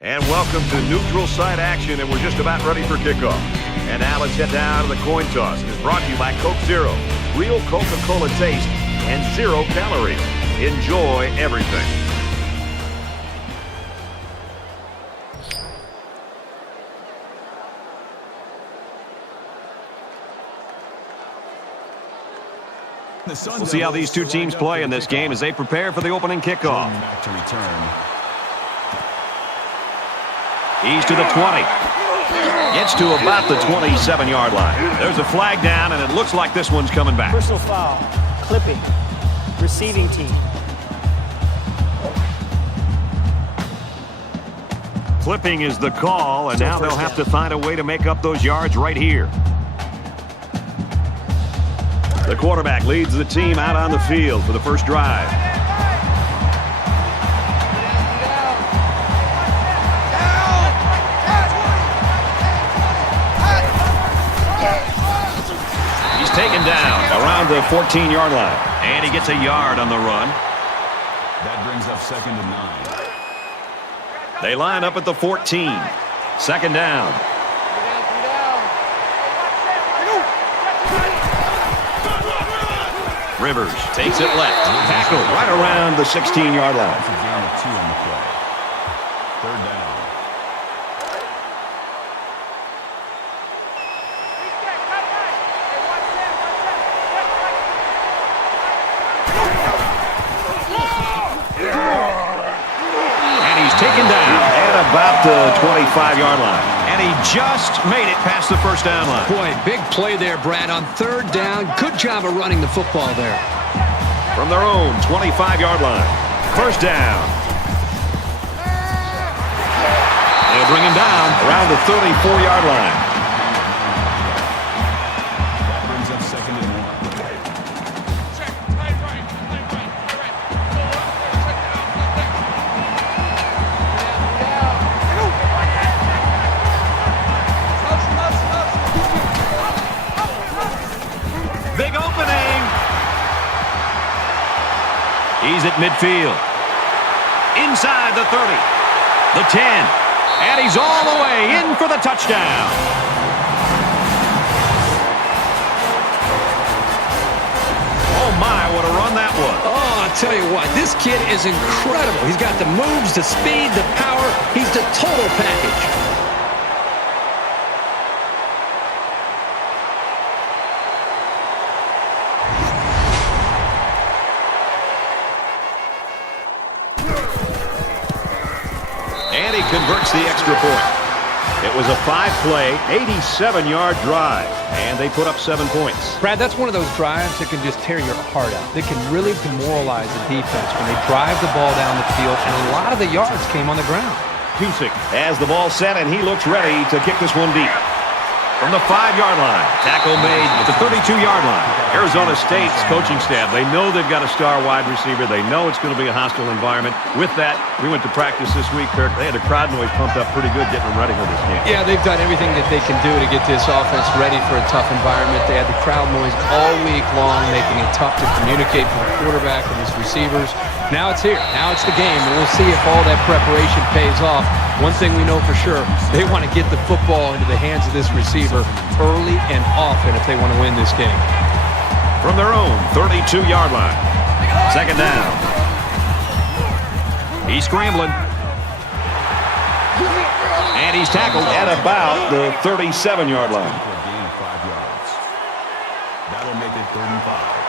And welcome to neutral site action, and we're just about ready for kickoff. And now let's head down to the coin toss. It is brought to you by Coke Zero. Real Coca-Cola taste and 0 calories. Enjoy everything. We'll see how these two teams play in this game as they prepare for the opening kickoff. Back to return. He's to the 20. Gets to about the 27-yard line. There's a flag down, and it looks like this one's coming back. Personal foul. Clipping. Receiving team. Clipping is the call, and now they'll have to find a way to make up those yards right here. The quarterback leads the team out on the field for the first drive. He's taken down around the 14-yard line, and he gets a yard on the run. That brings up 2nd and 9. They line up at the 14. 2nd down. Rivers takes it left. Tackle right around the 16-yard line. That's a gain of 2 on the play. 3rd down. And he's taken down at about the 25-yard line. And he just made it past the first down line. Boy, big play there, Brad, on 3rd down. Good job of running the football there. From their own 25-yard line. 1st down. They'll bring him down around the 34-yard line. That brings up 2nd and 1. Big opening. He's at midfield. Inside the 30. The 10. And he's all the way in for the touchdown. Oh, my, what a run that was. Oh, I'll tell you what, this kid is incredible. He's got the moves, the speed, the power. He's the total package. And he converts the extra point. It was a 5-play, 87-yard drive, and they put up 7 points. Brad, that's one of those drives that can just tear your heart out. They can really demoralize the defense when they drive the ball down the field, and a lot of the yards came on the ground. Cusick has the ball set, and he looks ready to kick this one deep. From the 5-yard line, tackle made at the 32-yard line. Arizona State's coaching staff, they know they've got a star wide receiver. They know it's going to be a hostile environment. With that, we went to practice this week, Kirk. They had the crowd noise pumped up pretty good getting them ready for this game. Yeah, they've done everything that they can do to get this offense ready for a tough environment. They had the crowd noise all week long, making it tough to communicate for the quarterback and his receivers. Now it's here. Now it's the game, and we'll see if all that preparation pays off. One thing we know for sure, they want to get the football into the hands of this receiver early and often if they want to win this game. From their own 32-yard line. 2nd down. He's scrambling. And he's tackled at about the 37-yard line. For a gain of 5 yards. That'll make it 3rd and 5.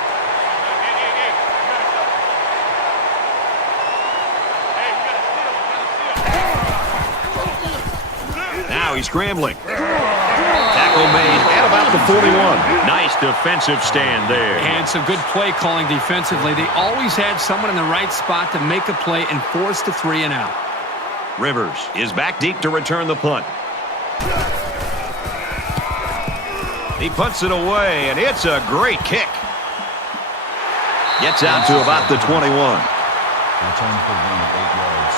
Now he's scrambling. Tackle made at about the 41. Nice defensive stand there. And some good play calling defensively. They always had someone in the right spot to make a play and force the 3 and out. Rivers is back deep to return the punt. He punts it away, and it's a great kick. Gets out to about the 21. Return for a gain of 8 yards.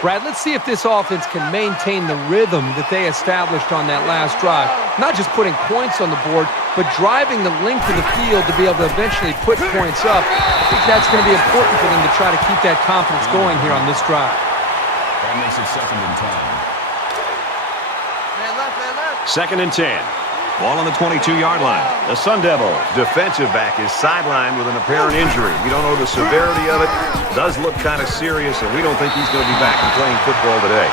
Brad, let's see if this offense can maintain the rhythm that they established on that last drive. Not just putting points on the board, but driving the length of the field to be able to eventually put points up, I think that's going to be important for them to try to keep that confidence going here on this drive. That makes it 2nd and 10. Second and 10. Ball on the 22-yard line. The Sun Devils defensive back is sidelined with an apparent injury. We don't know the severity of it. Does look kind of serious, and we don't think he's going to be back and playing football today.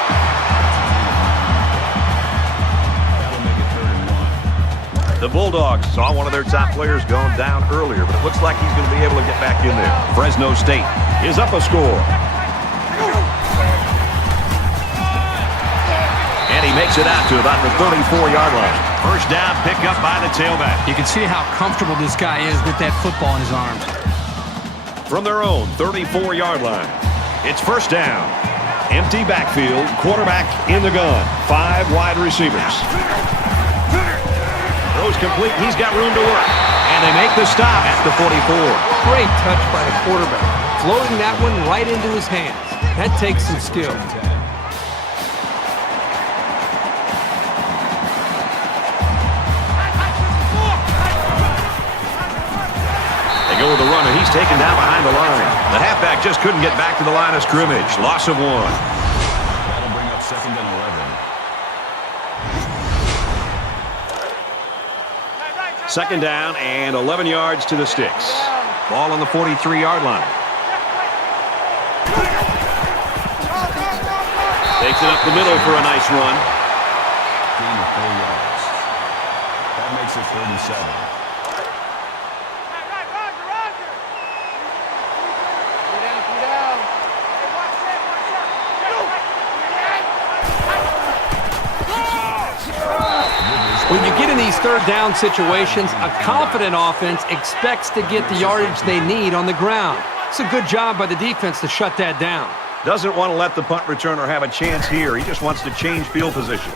That'll make it 3rd and 1. The Bulldogs saw one of their top players going down earlier, but it looks like he's going to be able to get back in there. Fresno State is up a score. And he makes it out to about the 34-yard line. First down, pick up by the tailback. You can see how comfortable this guy is with that football in his arms. From their own 34-yard line, it's first down. Empty backfield, quarterback in the gun. 5 wide receivers. Throws complete, he's got room to work. And they make the stop at the 44. Great touch by the quarterback, floating that one right into his hands. That takes some skill. Go with the runner. He's taken down behind the line. The halfback just couldn't get back to the line of scrimmage. Loss of 1. That'll bring up 2nd and 11. Second down and 11 yards to the sticks. Ball on the 43-yard line. Takes it up the middle for a nice run. Gain of 4 yards. That makes it 3rd and 7. When you get in these third down situations, a confident offense expects to get the yardage they need on the ground. It's a good job by the defense to shut that down. Doesn't want to let the punt returner have a chance here. He just wants to change field position.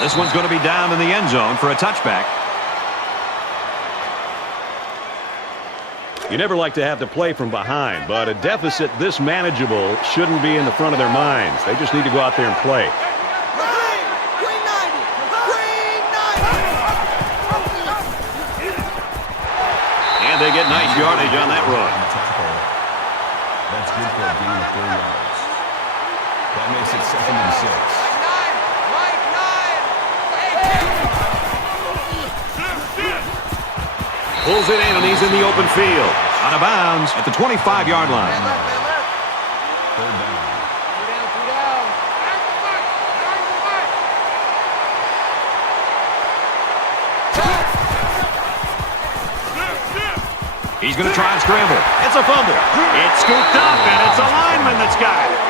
This one's going to be down in the end zone for a touchback. You never like to have to play from behind, but a deficit this manageable shouldn't be in the front of their minds. They just need to go out there and play. And they get nice yardage on that run. That's good for a gain of 4 yards. That makes it 2nd and 6. Pulls it in, and he's in the open field. Out of bounds at the 25-yard line. 3rd down. He's going to try and scramble. It's a fumble. It's scooped up, and it's a lineman that's got it.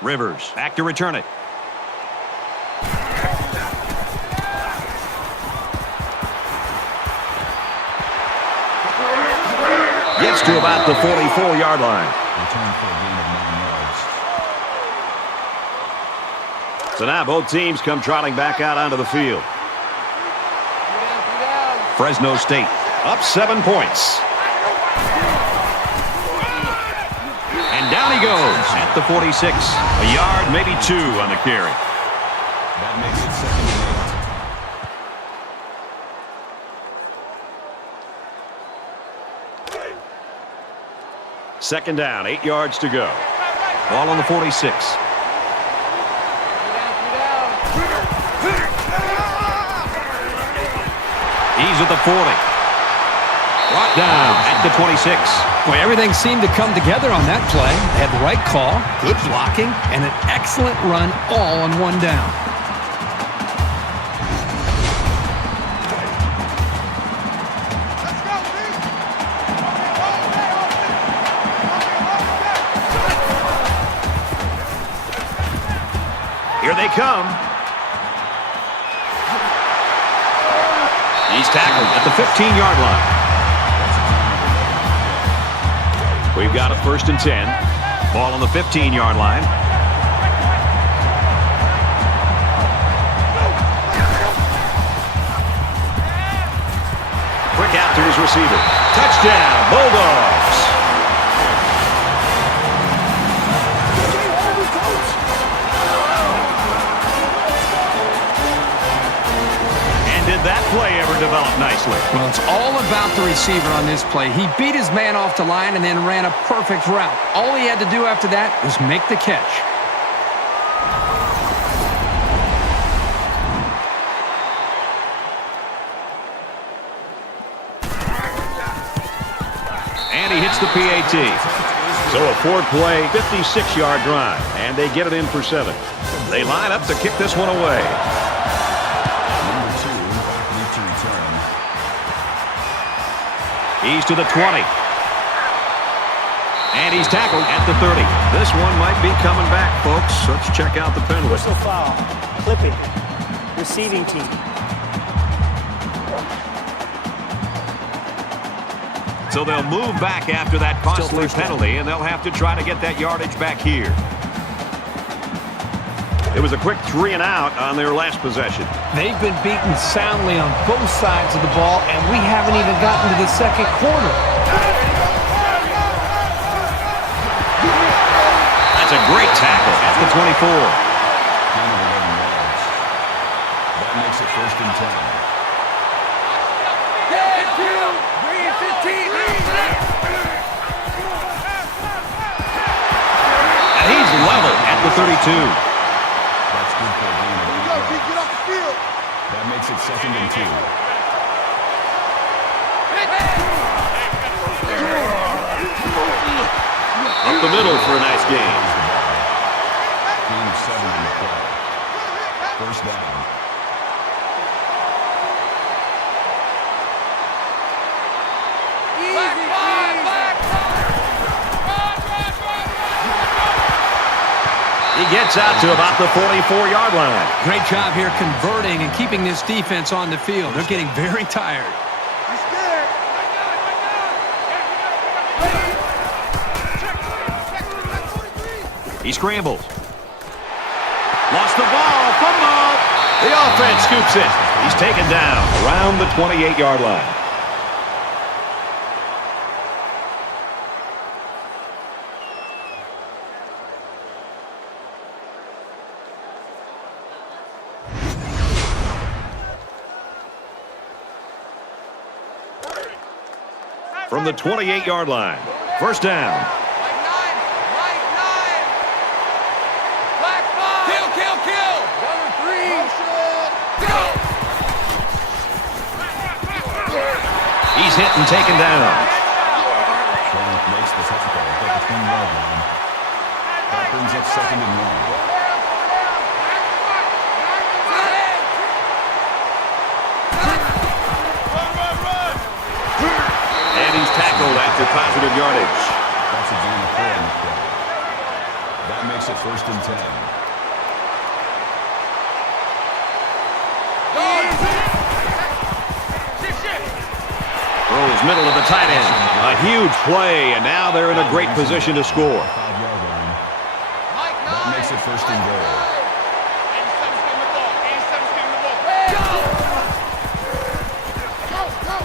Rivers back to return it. Gets to about the 44-yard line. Return for a gain of 9 yards. So now both teams come trotting back out onto the field. Fresno State up 7 points. And down he goes at the 46. A yard, maybe 2 on the carry. That makes it 2nd and 8. Second down, 8 yards to go. Ball on the 46. He's at the 40. Brought down at the 26. Boy, everything seemed to come together on that play. They had the right call, good blocking, and an excellent run all on one down. Here they come. He's tackled at the 15-yard line. We've got a 1st and 10. Ball on the 15-yard line. Quick out to his receiver. Touchdown, Bulldogs. And did that play ever develop nicely? Well, it's all about the receiver on this play. He beat his man off the line and then ran a perfect route. All he had to do after that was make the catch. And he hits the PAT. So a 4-play, 56-yard drive. And they get it in for 7. They line up to kick this one away. Number 2, need to return. He's to the 20. And he's tackled at the 30. This one might be coming back, folks. Let's check out the penalty. Whistle foul. Clipping. Receiving team. So they'll move back after that costly penalty, and they'll have to try to get that yardage back here. It was a quick 3 and out on their last possession. They've been beaten soundly on both sides of the ball, and we haven't even gotten to the second quarter. That's a great tackle at the 24. Gain of 11 yards. That makes it 1st and 10. And he's level at the 32. That's good for a gain of 8 yards. That makes it 2nd and 2. Up the middle for a nice game. Gain of 7 on the play. 1st down. He gets out to about the 44-yard line. Great job here converting and keeping this defense on the field. They're getting very tired. He scrambles. Lost the ball. Fumble. The offense scoops it. He's taken down around the 28-yard line. From the 28-yard line. 1st down. He's hit and taken down. Shank makes the tackle at the 20-yard line. That brings up 2nd and 1. And he's tackled after positive yardage. That's a gain of 4 on the play. That makes it 1st and 10. Throws middle of the tight end. A huge play, and now they're in a great position to score. 5-yard line. That makes it 1st and goal.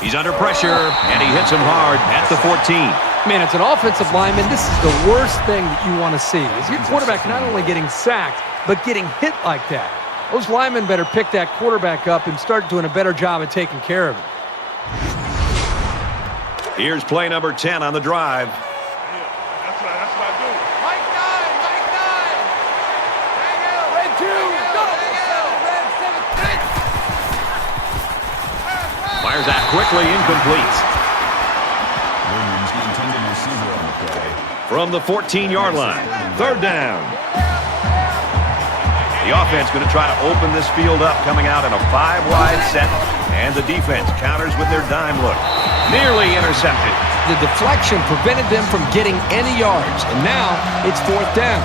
He's under pressure, and he hits him hard at the 14. Man, it's an offensive lineman. This is the worst thing that you want to see. Is your quarterback not only getting sacked, but getting hit like that. Those linemen better pick that quarterback up and start doing a better job of taking care of him. Here's play number 10 on the drive. That's what I do. Fires out quickly, incomplete. Williams, the intended receiver on the play. From the 14-yard line. 3rd down. The offense going to try to open this field up, coming out in a 5-wide set, and the defense counters with their dime look. Nearly intercepted. The deflection prevented them from getting any yards, and now it's 4th down.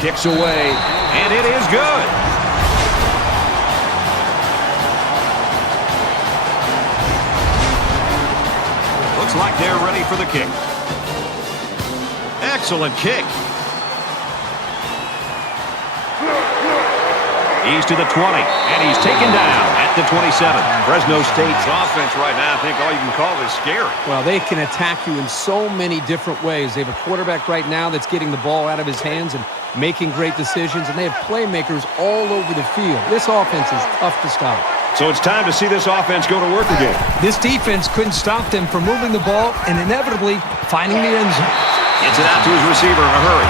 Kicks away, and it is good. Looks like they're ready for the kick. Excellent kick. He's to the 20, and he's taken down at the 27. Fresno State's offense right now, I think all you can call is scary. Well, they can attack you in so many different ways. They have a quarterback right now that's getting the ball out of his hands and making great decisions, and they have playmakers all over the field. This offense is tough to stop. So it's time to see this offense go to work again. This defense couldn't stop them from moving the ball and inevitably finding the end zone. Gets it out to his receiver in a hurry.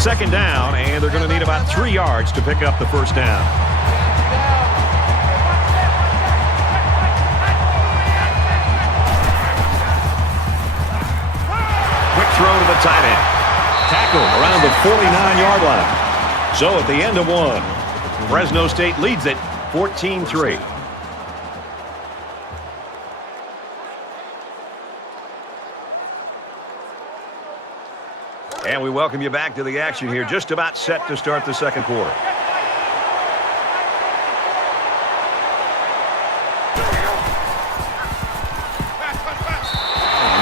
Second down, and they're going to need about 3 yards to pick up the first down. Quick throw to the tight end. Tackle around the 49-yard line. So at the end of one, Fresno State leads it 14-3. And we welcome you back to the action here. Just about set to start the second quarter.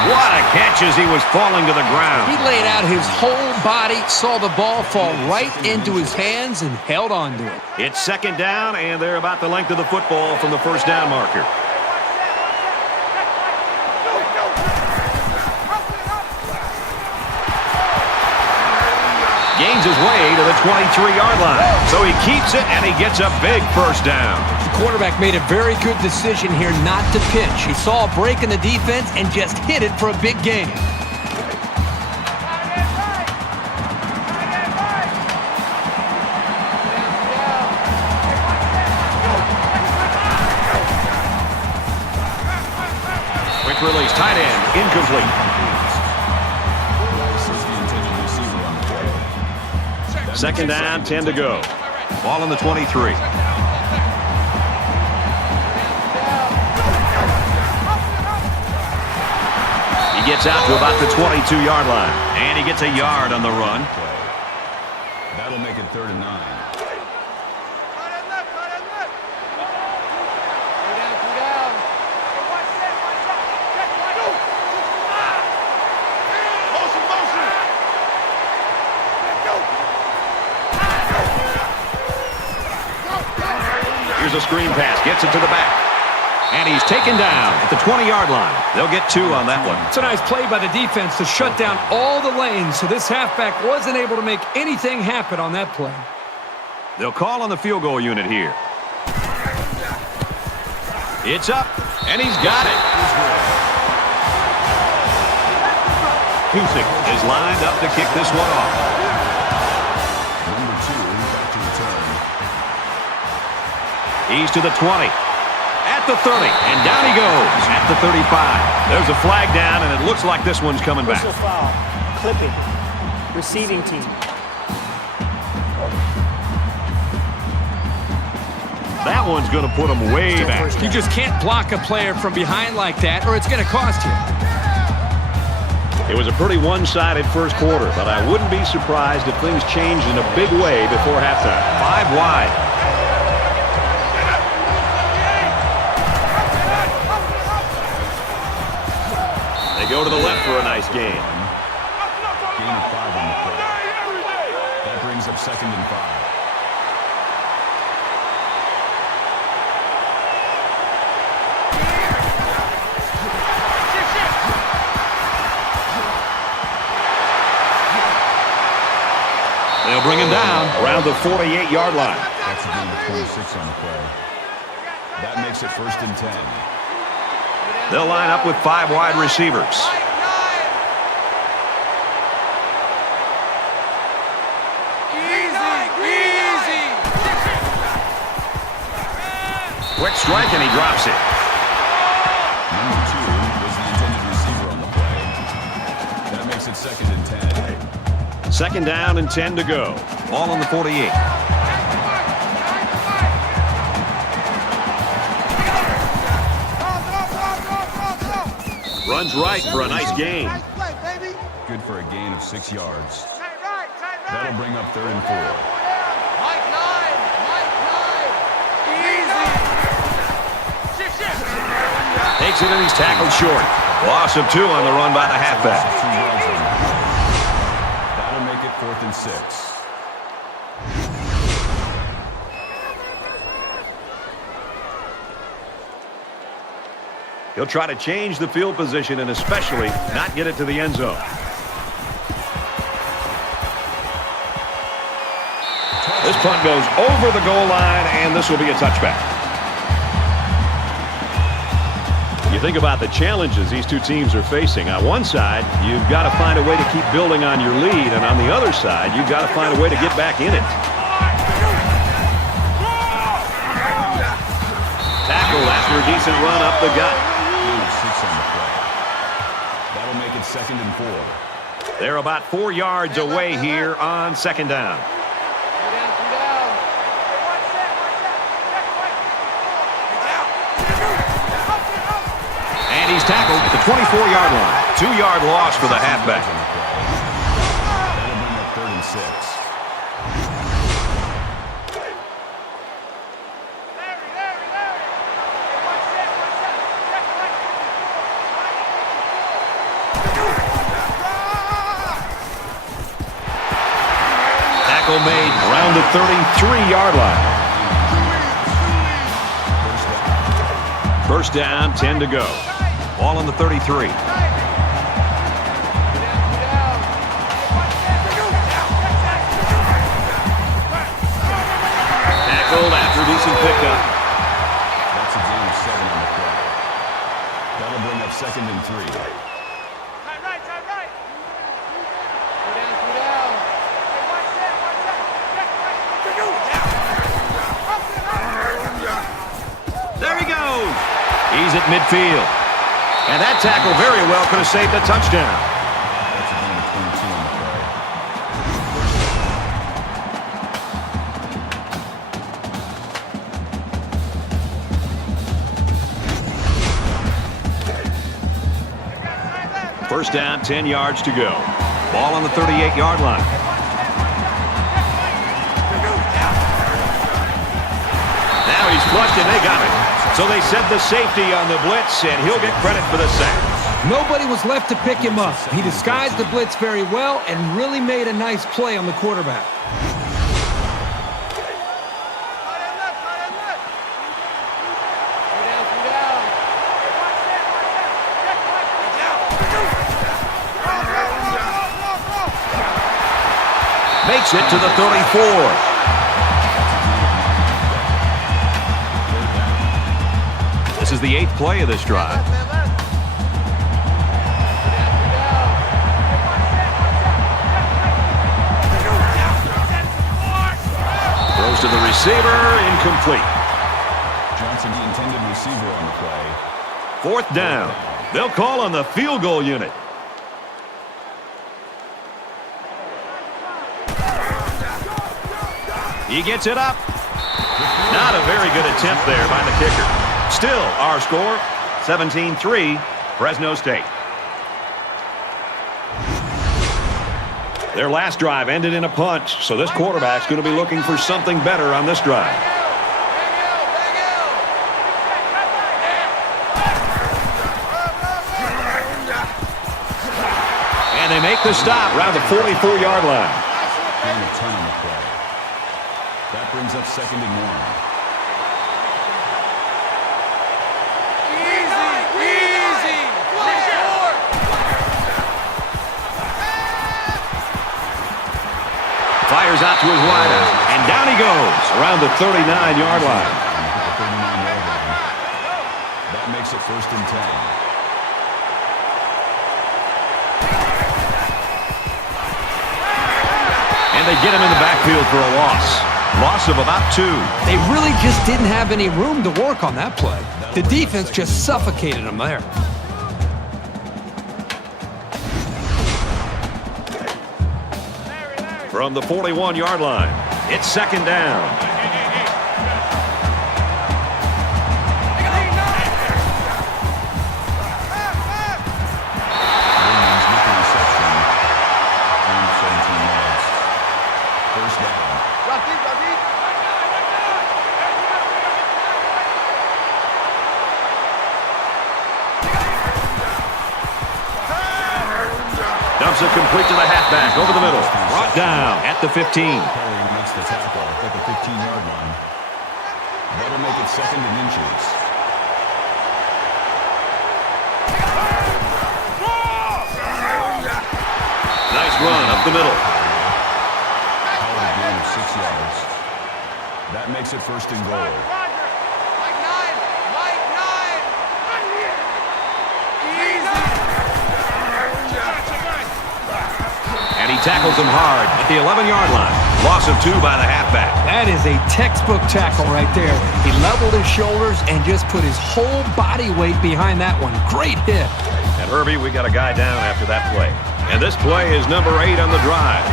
What a catch as he was falling to the ground. He laid out his whole body, saw the ball fall right into his hands, and held on to it. It's second down, and they're about the length of the football from the first down marker. Gains his way to the 23-yard line. So he keeps it, and he gets a big first down. The quarterback made a very good decision here not to pitch. He saw a break in the defense and just hit it for a big gain. Quick release, tight end, incomplete. Second down, 10 to go. Ball on the 23. He gets out to about the 22-yard line. And he gets a yard on the run. That'll make it 3rd and 9. Here's a screen pass, gets it to the back. And he's taken down at the 20-yard line. They'll get 2 on that one. It's a nice play by the defense to shut down all the lanes, so this halfback wasn't able to make anything happen on that play. They'll call on the field goal unit here. It's up, and he's got it. Cusick is lined up to kick this one off. Number 2 back to return. He's to the 20. At the 30, and down he goes at the 35. There's a flag down, and it looks like this one's coming back. Personal foul. Clipping. Receiving team. That one's going to put him way back. You just can't block a player from behind like that, or it's going to cost you. It was a pretty one-sided first quarter, but I wouldn't be surprised if things changed in a big way before halftime. 5 wide. Go to the left for a nice gain. Gain of 5 on the play. That brings up 2nd and 5. They'll bring him down around the 48-yard line. That's a gain of 26 on the play. That makes it 1st and 10. They'll line up with 5 wide receivers. Quick strike, and he drops it. Number 2 was the intended receiver on the play. That makes it 2nd and 10. Second down and 10 to go. Ball on the 48. Runs right for a nice gain. Good for a gain of 6 yards. That'll bring up 3rd and 4. Takes it and he's tackled short. Loss of 2 on the run by the halfback. 2 yards on the play. That'll make it 4th and 6. He'll try to change the field position and especially not get it to the end zone. This punt goes over the goal line, and this will be a touchback. You think about the challenges these two teams are facing. On one side, you've got to find a way to keep building on your lead, and on the other side, you've got to find a way to get back in it. Tackle after a decent run up the gut. 6 on the play. That'll make it 2nd and 4. They're about 4 yards away here on 2nd down. And he's tackled at the 24-yard line. 2-yard loss for the halfback. That'll bring up 3rd and 6. Tackle made around the 33-yard line. First down, 10 to go. Ball on the 33. Tackled after decent pickup. That's a gain of 7 on the play. That'll bring up 2nd and 3. There he goes. He's at midfield. And that tackle very well could have saved a touchdown. That's a gain of 22 on the play. First down, 10 yards to go. Ball on the 38-yard line. Now he's flushed and they got it. So they set the safety on the blitz, and he'll get credit for the sack. Nobody was left to pick him up. He disguised the blitz very well and really made a nice play on the quarterback. Makes it to the 34. This is the 8th play of this drive. Throws to the receiver, incomplete. Johnson, the intended receiver on the play. 4th down. They'll call on the field goal unit. He gets it up. Not a very good attempt there by the kicker. Still, our score, 17-3, Fresno State. Their last drive ended in a punt, so this quarterback's going to be looking for something better on this drive. And they make the stop around the 44-yard line. Gain of 10 on the play. That brings up 2nd and 1. Fires out to his wideout, and down he goes around the 39-yard line. That makes it 1st and 10. And they get him in the backfield for a loss. Loss of about 2. They really just didn't have any room to work on that play. The defense just suffocated them there. From the 41-yard line, it's 2nd down. Gives it complete to the halfback over the middle. Brought down at the 15. Perry makes the tackle at the 15-yard line. That'll make it 2nd and inches. Nice run up the middle. Howard gain of 6 yards. That makes it 1st and goal. And he tackles him hard at the 11-yard line. Loss of 2 by the halfback. That is a textbook tackle right there. He leveled his shoulders and just put his whole body weight behind that one. Great hit. And Herbie, we got a guy down after that play. And this play is number 8 on the drive.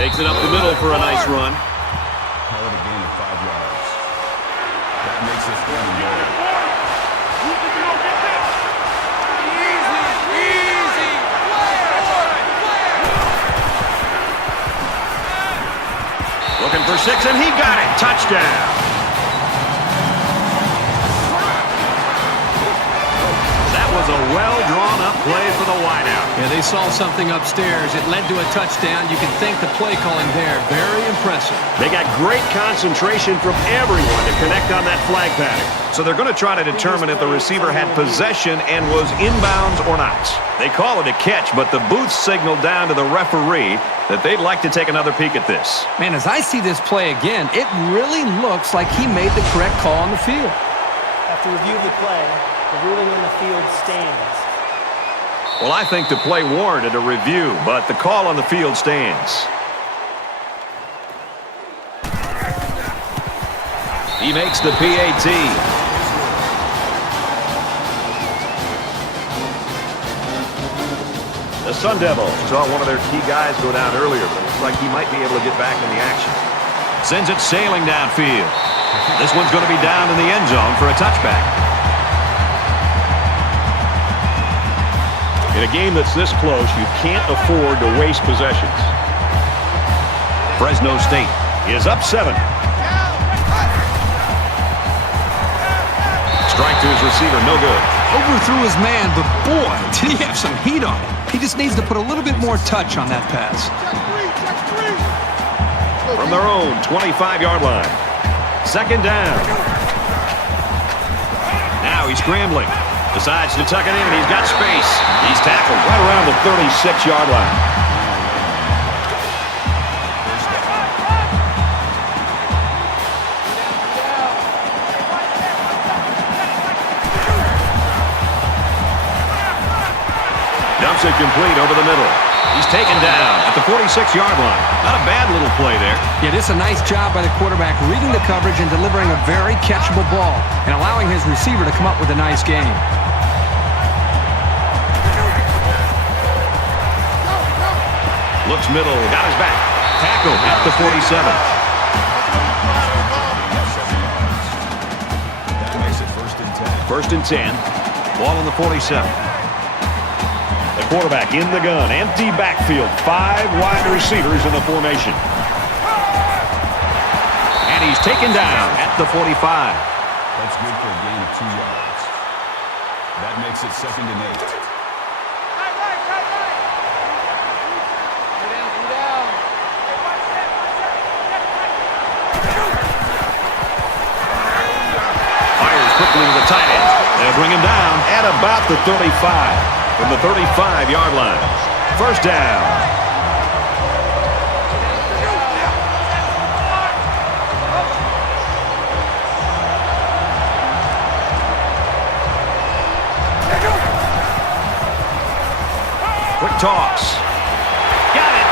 Takes it up the middle for a nice run. Howard a gain of 5 yards. That makes it 3rd and goal. Looking for 6, and he got it. Touchdown. That was a well-drawn-up play for the wideout. Yeah, they saw something upstairs. It led to a touchdown. You can thank the play calling there. Very impressive. They got great concentration from everyone to connect on that flag pattern. So they're going to try to determine if the receiver had possession and was inbounds or not. They call it a catch, but the booth signaled down to the referee that they'd like to take another peek at this. Man, as I see this play again, it really looks like he made the correct call on the field. After review of the play, the ruling on the field stands. Well, I think the play warranted a review, but the call on the field stands. He makes the PAT. The Sun Devils saw one of their key guys go down earlier, but it looks like he might be able to get back in the action. Sends it sailing downfield. This one's going to be down in the end zone for a touchback. In a game that's this close, you can't afford to waste possessions. Fresno State is up 7. Strike to his receiver, no good. Overthrew his man, but boy, did he have some heat on him. He just needs to put a little bit more touch on that pass. From their own 25-yard line. 2nd down. Now he's scrambling. Decides to tuck it in, and he's got space. He's tackled right around the 36-yard line. Dumps it complete over the middle. He's taken down at the 46-yard line. Not a bad little play there. Yeah, this is a nice job by the quarterback reading the coverage and delivering a very catchable ball and allowing his receiver to come up with a nice game. Looks middle, got his back. Tackled at the 47. That makes it 1st and 10. 1st and 10. Ball on the 47. The quarterback in the gun. Empty backfield. 5 wide receivers in the formation. And he's taken down at the 45. That's good for a gain of 2 yards. That makes it 2nd and 8. Quickly to the tight end. They'll bring him down at about the 35. From the 35-yard line. 1st down. Quick toss. Got it.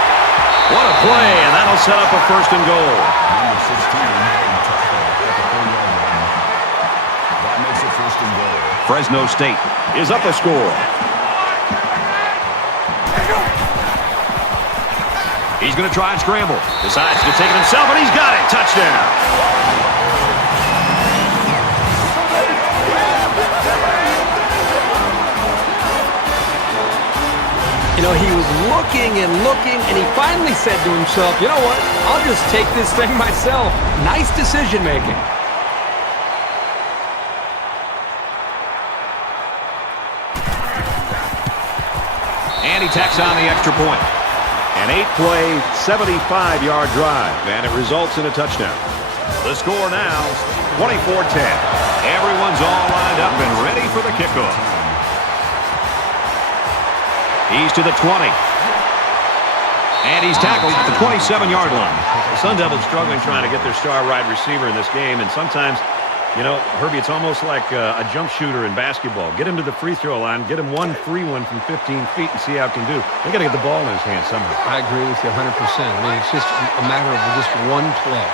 What a play, and that'll set up a 1st and goal. Number 16 at the 4-yard line. That makes it 1st and goal. Fresno State is up a score. He's going to try and scramble. Decides to take it himself, and he's got it. Touchdown. You know, he was looking and looking, and he finally said to himself, you know what, I'll just take this thing myself. Nice decision-making. And he tacks on the extra point. An 8-play, 75-yard drive, and it results in a touchdown. The score now, 24-10. Everyone's all lined up and ready for the kickoff. He's to the 20. And he's tackled at the 27-yard line. The Sun Devils struggling trying to get their star wide receiver in this game, and sometimes, you know, Herbie, it's almost like a jump shooter in basketball. Get him to the free throw line, get him one free one from 15 feet and see how it can do. They got to get the ball in his hands somehow. I agree with you 100%. I mean, it's just a matter of just one play,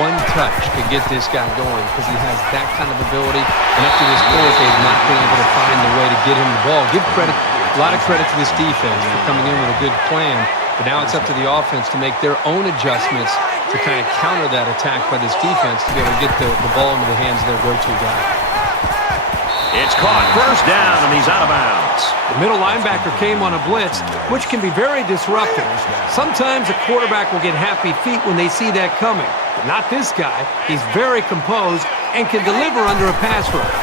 one touch to get this guy going because he has that kind of ability. And up to this point, they've not been able to find the way to get him the ball. Give credit, a lot of credit to this defense for coming in with a good plan. But now it's up to the offense to make their own adjustments to kind of counter that attack by this defense to be able to get the ball into the hands of their go-to guy. It's caught. First down, and he's out of bounds. The middle linebacker came on a blitz, which can be very disruptive. Sometimes a quarterback will get happy feet when they see that coming. But not this guy. He's very composed and can deliver under a pass rush.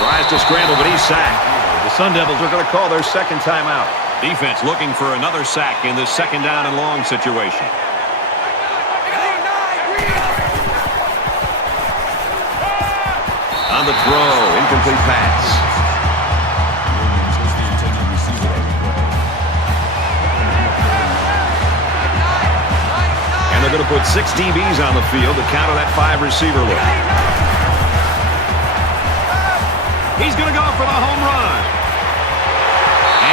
Tries to scramble, but he's sacked. The Sun Devils are going to call their second timeout. Defense looking for another sack in this second down and long situation. On the throw, incomplete pass. Williams was the intended receiver on the play. And they're going to put 6 DBs on the field to counter that 5-receiver look. He's going to go for the home run.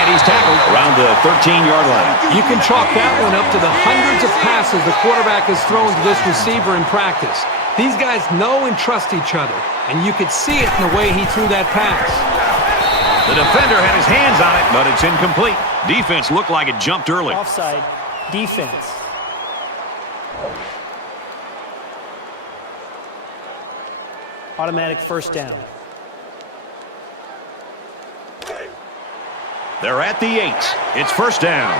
And he's tackled around the 13-yard line. You can chalk that one up to the hundreds of passes the quarterback has thrown to this receiver in practice. These guys know and trust each other, and you could see it in the way he threw that pass. The defender had his hands on it, but it's incomplete. Defense looked like it jumped early. Offside. Defense. Automatic first down. They're at the 8. It's first down.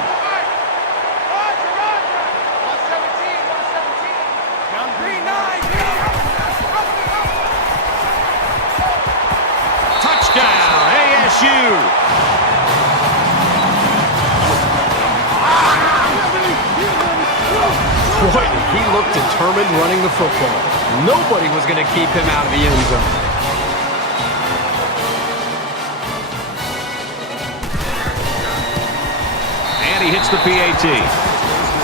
Touchdown, ASU. Boy, he looked determined running the football. Nobody was going to keep him out of the end zone. He hits the PAT.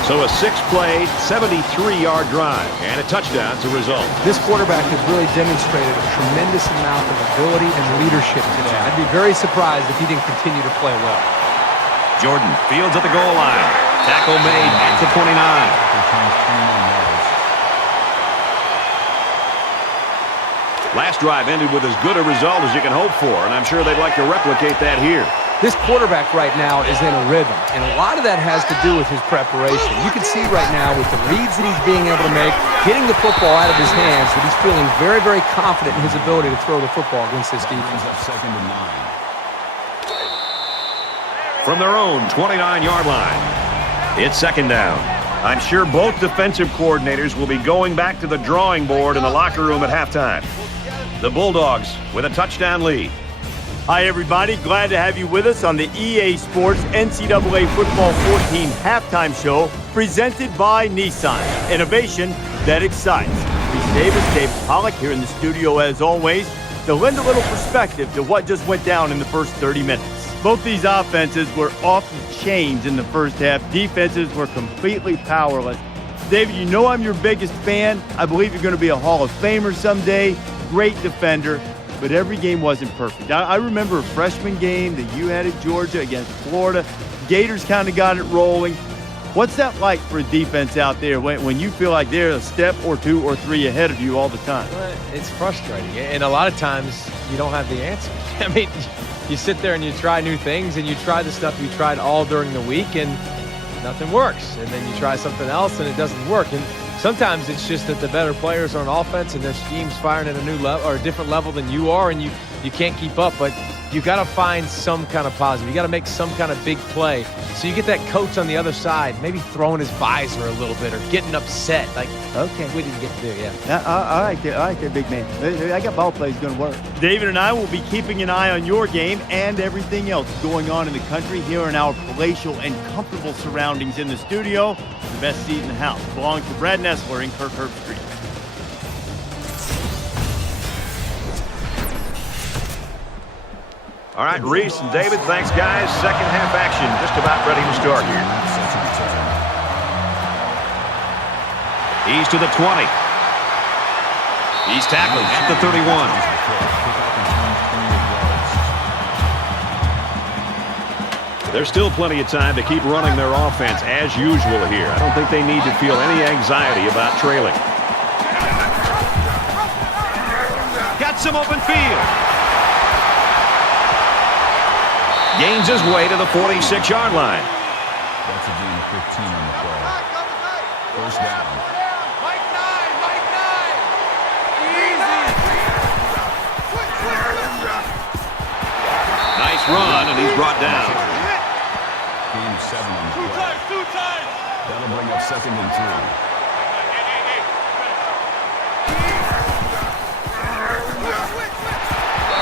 So a 6-play, 73-yard drive, and a touchdown to result. This quarterback has really demonstrated a tremendous amount of ability and leadership today. I'd be very surprised if he didn't continue to play well. Jordan fields at the goal line. Tackle made at the 29. Last drive ended with as good a result as you can hope for, and I'm sure they'd like to replicate that here. This quarterback right now is in a rhythm, and a lot of that has to do with his preparation. You can see right now with the reads that he's being able to make, getting the football out of his hands, that he's feeling very, very confident in his ability to throw the football against this defense. Second and 9. From their own 29-yard line, it's second down. I'm sure both defensive coordinators will be going back to the drawing board in the locker room at halftime. The Bulldogs with a touchdown lead. Hi, everybody. Glad to have you with us on the EA Sports NCAA Football 14 halftime show presented by Nissan. Innovation that excites. Reese Davis, David Pollack here in the studio as always to lend a little perspective to what just went down in the first 30 minutes. Both these offenses were off the chains in the first half. Defenses were completely powerless. David, you know I'm your biggest fan. I believe you're going to be a Hall of Famer someday. Great defender. But every game wasn't perfect. I remember a freshman game that you had at Georgia against Florida. Gators kind of got it rolling. What's that like for a defense out there when you feel like they're a step or 2 or 3 ahead of you all the time? Well, it's frustrating, and a lot of times you don't have the answers. I mean, you sit there and you try new things, and you try the stuff you tried all during the week, and nothing works. And then you try something else, and it doesn't work. And sometimes it's just that the better players are on offense and their scheme's firing at a new level or a different level than you are, and you can't keep up. But you got to find some kind of positive. You got to make some kind of big play. So you get that coach on the other side, maybe throwing his visor a little bit or getting upset. Like, okay, we didn't get to do it, yeah. I like that big man. I got ball plays going to work. David and I will be keeping an eye on your game and everything else going on in the country here in our palatial and comfortable surroundings in the studio. The best seat in the house belongs to Brad Nessler in Kirkherb Street. All right, Reese and David, thanks, guys. Second half action just about ready to start here. He's to the 20. He's tackled at the 31. There's still plenty of time to keep running their offense as usual here. I don't think they need to feel any anxiety about trailing. Got some open field. Gains his way to the 46-yard line. That's a gain of 15 on the play. First down. Nice run, and he's brought down. Gain of 7 on the play. That'll bring up 2nd and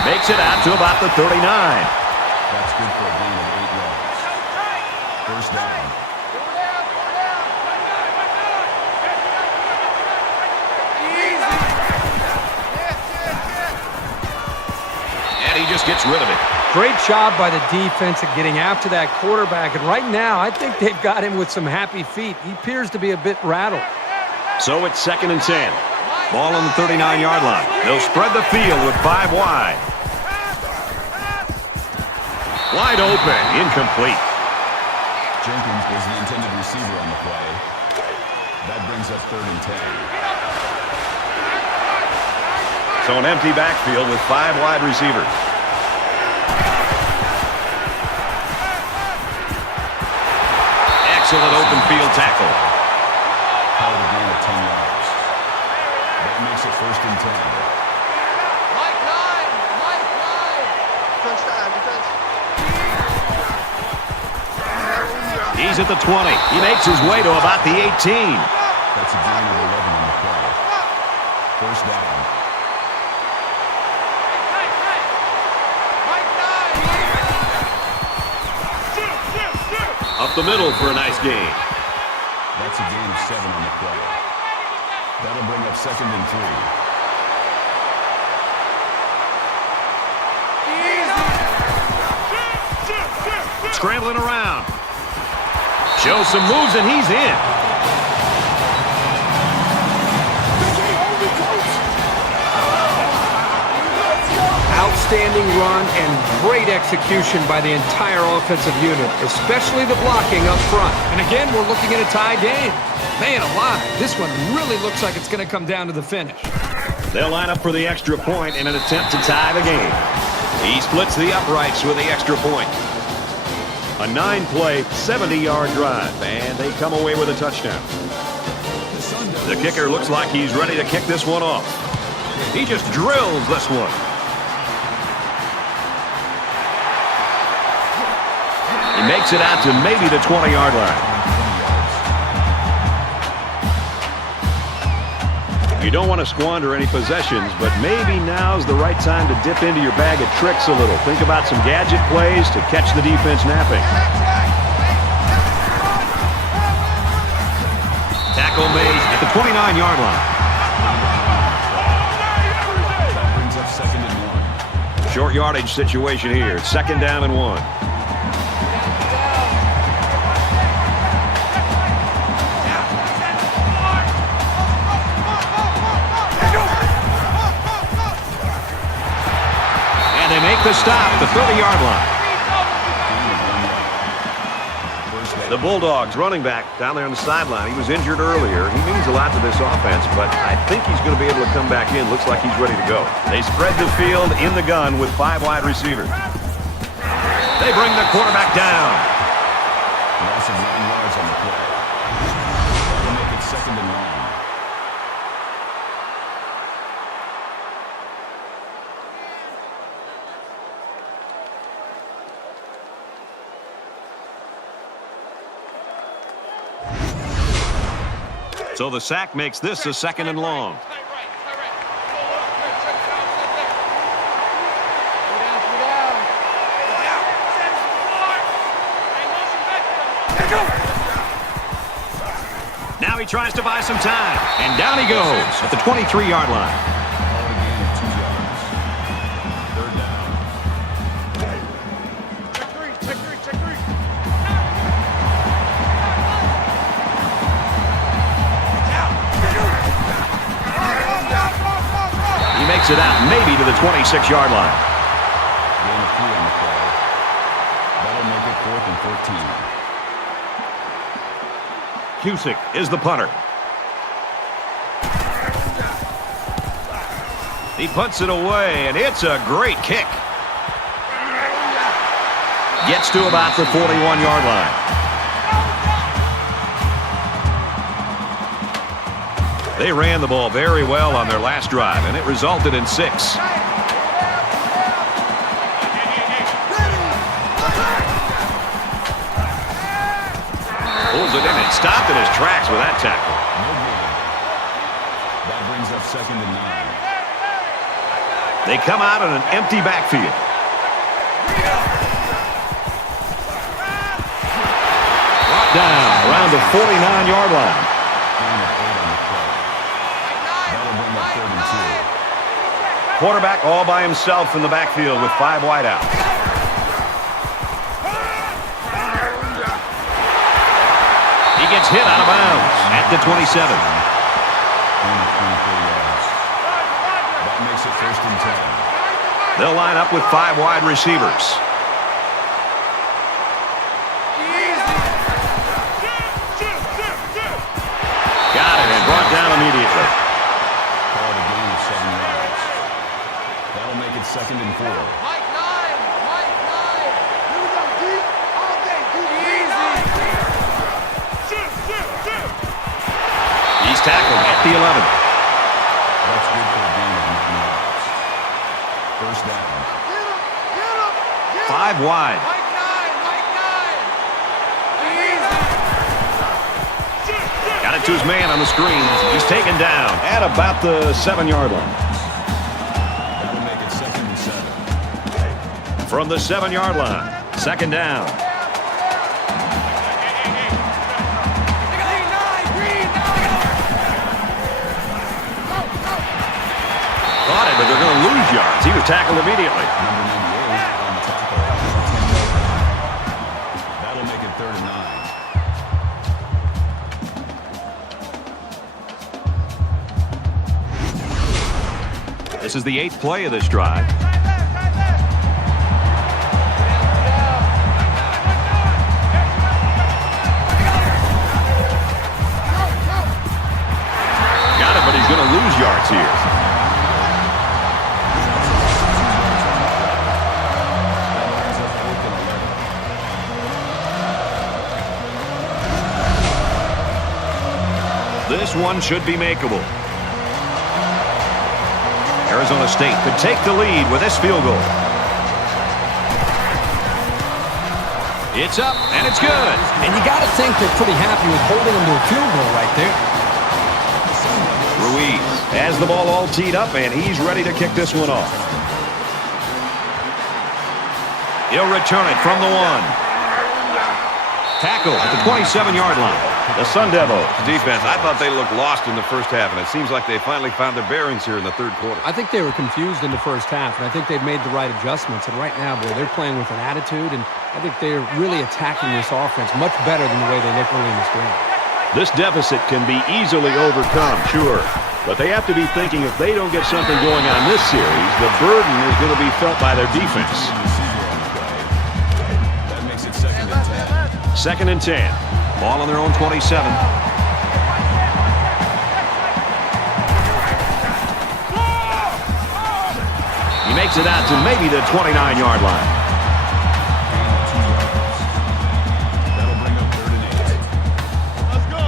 3. Makes it out to about the 39. That's good for a gain of 8 yards. First down. And he just gets rid of it. Great job by the defense at getting after that quarterback. And right now, I think they've got him with some happy feet. He appears to be a bit rattled. So it's 2nd and 10. Ball on the 39-yard line. They'll spread the field with 5 wide. Wide open, incomplete. Jenkins was the intended receiver on the play. That brings up 3rd and 10. So an empty backfield with 5 wide receivers. Excellent open field tackle. Called a gain of 10 yards. That makes it 1st and 10. He's at the 20. He makes his way to about the 18. That's a gain of 11 on the play. First down. Up the middle for a nice gain. That's a gain of 7 on the play. That'll bring up 2nd and 3. Scrambling around. Shows some moves, and he's in. Outstanding run and great execution by the entire offensive unit, especially the blocking up front. And again, we're looking at a tie game. Man alive, this one really looks like it's going to come down to the finish. They'll line up for the extra point in an attempt to tie the game. He splits the uprights with the extra point. A 9-play, 70-yard drive, and they come away with a touchdown. The kicker looks like he's ready to kick this one off. He just drills this one. He makes it out to maybe the 20-yard line. You don't want to squander any possessions, but maybe now's the right time to dip into your bag of tricks a little. Think about some gadget plays to catch the defense napping. Tackle made at the 29-yard line. That brings up 2nd and 1. Short yardage situation here. It's 2nd down and 1. They make the stop at the 30-yard line. The Bulldogs running back down there on the sideline. He was injured earlier. He means a lot to this offense, but I think he's going to be able to come back in. Looks like he's ready to go. They spread the field in the gun with 5 wide receivers. They bring the quarterback down. Loss of 9 yards on the play. That'll make it 2nd and 1. So the sack makes this a 2nd and long. Now he tries to buy some time. And down he goes at the 23-yard line. He makes it out maybe to the 26-yard line. Gain of 3 on the play. That'll make it 4th and 14. Cusick is the punter. He punts it away, and it's a great kick. Gets to about the 41-yard line. They ran the ball very well on their last drive, and it resulted in 6. Pulls it in and stopped in his tracks with that tackle. No gain. That brings up 2nd and 9. They come out in an empty backfield. Brought down around the 49-yard line. Gain of 8 on the play. That'll bring up 3rd and 2. Quarterback all by himself in the backfield with 5 wideouts. He gets hit out of bounds at the 27. Gain of 24 yards. That makes it 1st and 10. They'll line up with 5 wide receivers. Got it and brought down immediately. Call it a gain of 7 yards. That'll make it 2nd and 4. He's tackled at the 11. That's good for a gain of 9 yards. 1st down. 5 wide. Got it to his man on the screen. He's taken down at about the 7-yard line. That'll make it 2nd and 7. From the 7-yard line, 2nd down. Caught it, but they're going to lose yards. He was tackled immediately. Number 98 on the tackle. That'll make it 3rd and 9. This is the 8th play of this drive. Got it, but he's going to lose yards here. This one should be makeable. Arizona State could take the lead with this field goal. It's up, and it's good. And you got to think they're pretty happy with holding them to a field goal right there. Ruiz has the ball all teed up, and he's ready to kick this one off. He'll return it from the 1. Tackle at the 27-yard line. The Sun Devils defense, I thought they looked lost in the first half, and it seems like they finally found their bearings here in the 3rd quarter. I think they were confused in the first half, and I think they've made the right adjustments. And right now, boy, they're playing with an attitude, and I think they're really attacking this offense much better than the way they looked early in this game. This deficit can be easily overcome, sure. But they have to be thinking if they don't get something going on this series, the burden is going to be felt by their defense. That makes it 2nd and 10. 2nd and 10. Ball on their own 27. He makes it out to maybe the 29-yard line. That'll bring up 3rd and 8. Let's go.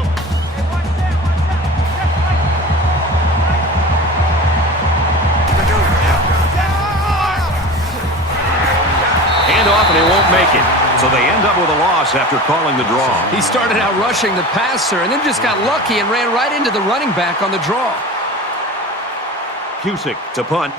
Hand off, and he won't make it. So they end up with a loss after calling the draw. He started out rushing the passer and then just got lucky and ran right into the running back on the draw. Cusick to punt.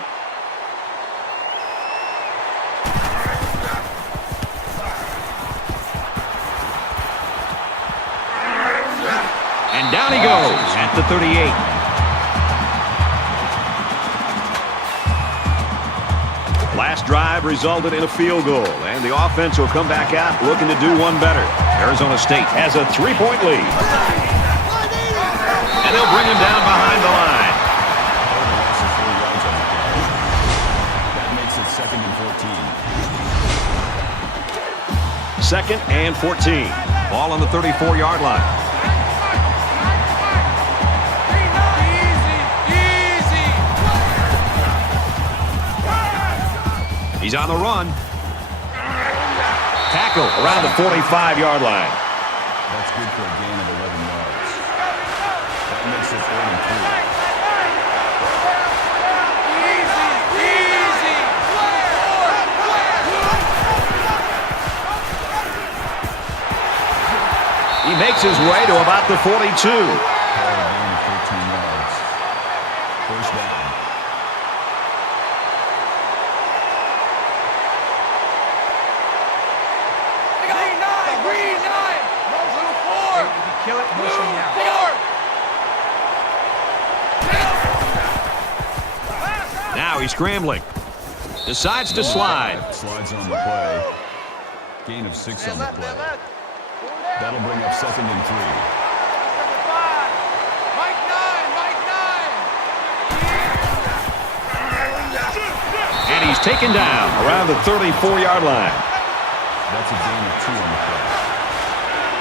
And down he goes at the 38. Last drive resulted in a field goal, and the offense will come back out looking to do one better. Arizona State has a 3-point lead. And they'll bring him down behind the line. That makes it 2nd and 14. 2nd and 14. Ball on the 34-yard line. He's on the run. Tackle around the 45-yard line. That's good for a gain of 11 yards. That makes it 3rd and 3. He makes his way to about the 42. A gain of 13 yards. First down. Kill it, motion now. Now he's scrambling. Decides to slide. Slides on the play. Gain of 6 on the play. That'll bring up 2nd and 3. And he's taken down around the 34-yard line. That's a gain of 2 on the play.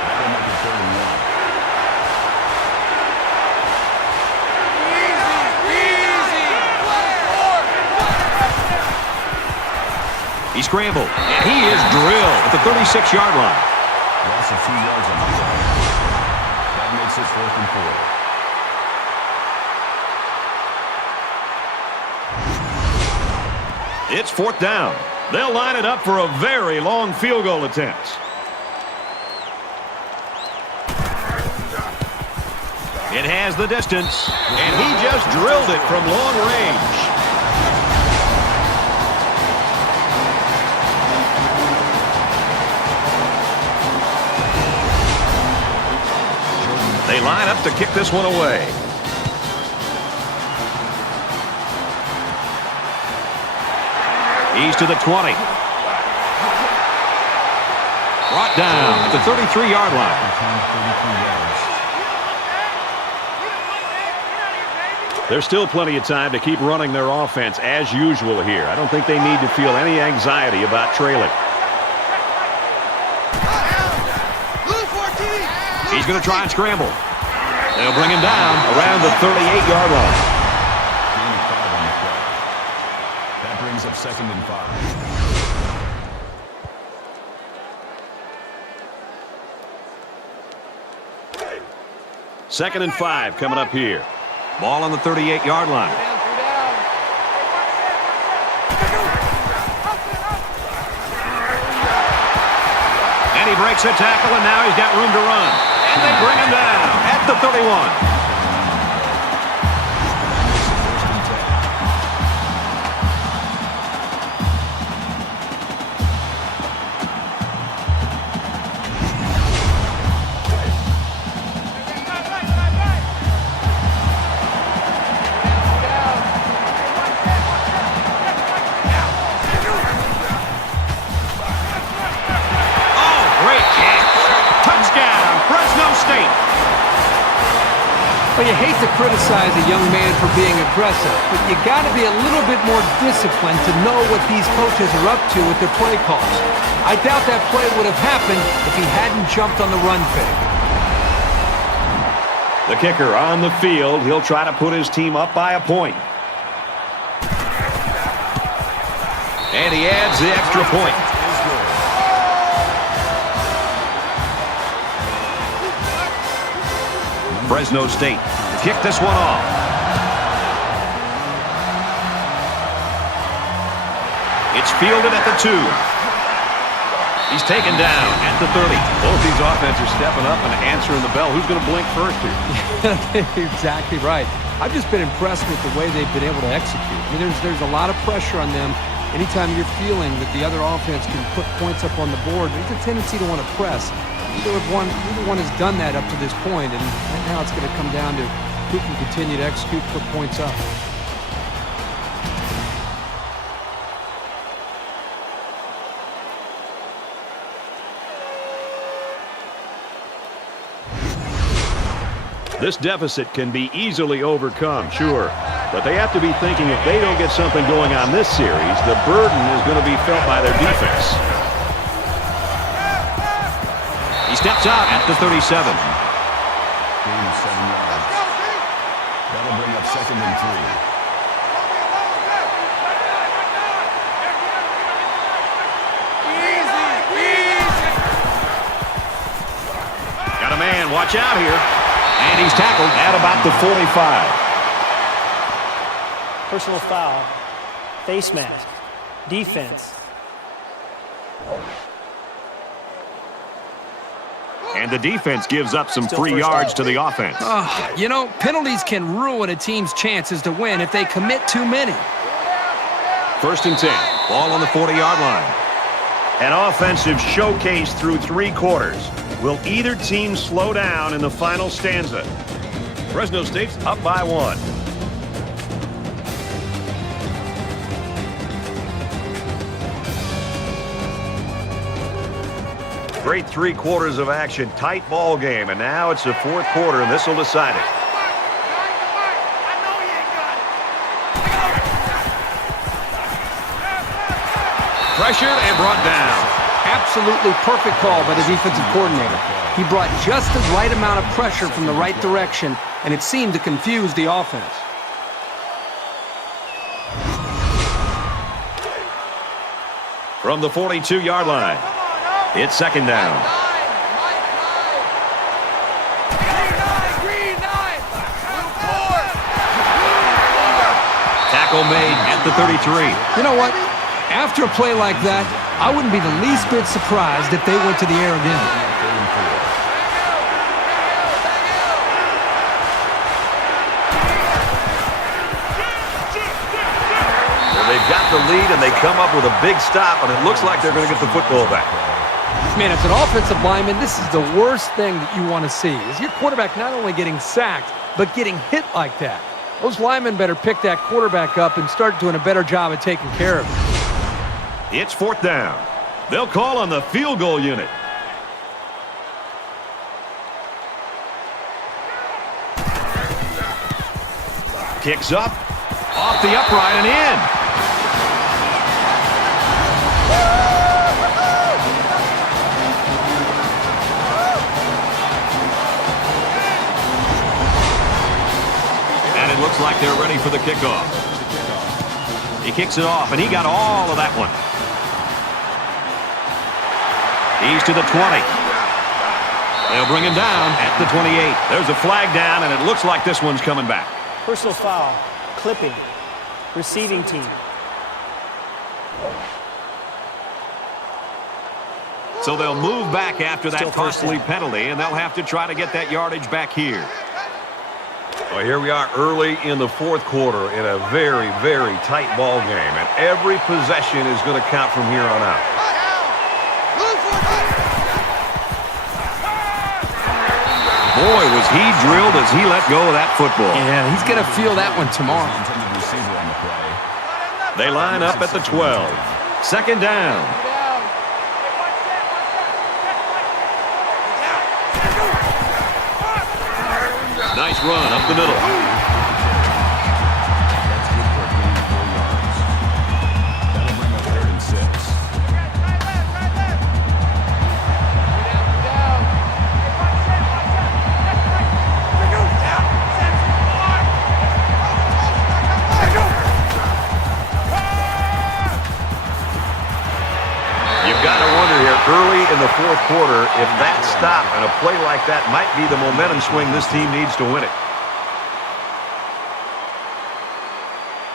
That'll make it 3rd and 1. He scrambled, and he is drilled at the 36-yard line. Loss of 2 yards on the play. That makes it 4th and 4. It's 4th down. They'll line it up for a very long field goal attempt. It has the distance, and he just drilled it from long range. They line up to kick this one away. He's to the 20. Brought down at the 33-yard line. There's still plenty of time to keep running their offense as usual here. I don't think they need to feel any anxiety about trailing. He's going to try and scramble. They'll bring him down around the 38-yard line. Gain of 5 on the play. That brings up 2nd and 5. 2nd and 5 coming up here. Ball on the 38-yard line. And he breaks a tackle, and now he's got room to run. And they bring him down at the 31. Well, you hate to criticize a young man for being aggressive, but you got to be a little bit more disciplined to know what these coaches are up to with their play calls. I doubt that play would have happened if he hadn't jumped on the run fake. The kicker on the field. He'll try to put his team up by a point. And he adds the extra point. Fresno State kick this one off. It's fielded at the 2. He's taken down at the 30. Both these offenses stepping up and answering the bell. Who's going to blink first here? Exactly right. I've just been impressed with the way they've been able to execute. I mean, there's a lot of pressure on them. Anytime you're feeling that the other offense can put points up on the board, there's a tendency to want to press. Neither one has done that up to this point, and right now it's going to come down to who can continue to execute, put points up. This deficit can be easily overcome, sure. But they have to be thinking if they don't get something going on this series, the burden is going to be felt by their defense. He steps out at the 37. Gain of 7 yards. That'll bring up 2nd and 3. Got a man, watch out here. And he's tackled at about the 45. Personal foul. Face mask. Defense. And the defense gives up some free yards to the offense. You know, penalties can ruin a team's chances to win if they commit too many. 1st and 10. Ball on the 40-yard line. An offensive showcase through 3 quarters. Will either team slow down in the final stanza? Fresno State's up by 1. Great 3 quarters of action, tight ball game, and now it's the 4th quarter, and this will decide it. Pressured and brought down. Absolutely perfect call by the defensive coordinator. He brought just the right amount of pressure from the right direction, and it seemed to confuse the offense. From the 42-yard line, it's 2nd down. Tackle made at the 33. You know what? After a play like that, I wouldn't be the least bit surprised if they went to the air again. Well, they've got the lead, and they come up with a big stop, and it looks like they're going to get the football back. Man, as an offensive lineman, this is the worst thing that you want to see, is your quarterback not only getting sacked, but getting hit like that. Those linemen better pick that quarterback up and start doing a better job of taking care of him. It's 4th down. They'll call on the field goal unit. Kicks up, off the upright and in. And it looks like they're ready for the kickoff. He kicks it off, and he got all of that one. He's to the 20. They'll bring him down at the 28. There's a flag down, and it looks like this one's coming back. Personal foul. Clipping. Receiving team. So they'll move back after that costly penalty, and they'll have to try to get that yardage back here. Well, here we are early in the 4th quarter in a very, very tight ball game, and every possession is going to count from here on out. Boy, was he drilled as he let go of that football. Yeah, he's going to feel that one tomorrow. They line up at the 12. 2nd down. Nice run up the middle. That's good for a gain of 4 yards. That'll bring up 3rd and 6. You've got to wonder here early in the 4th quarter if that stop and a play like that might be the momentum swing this team needs to win it.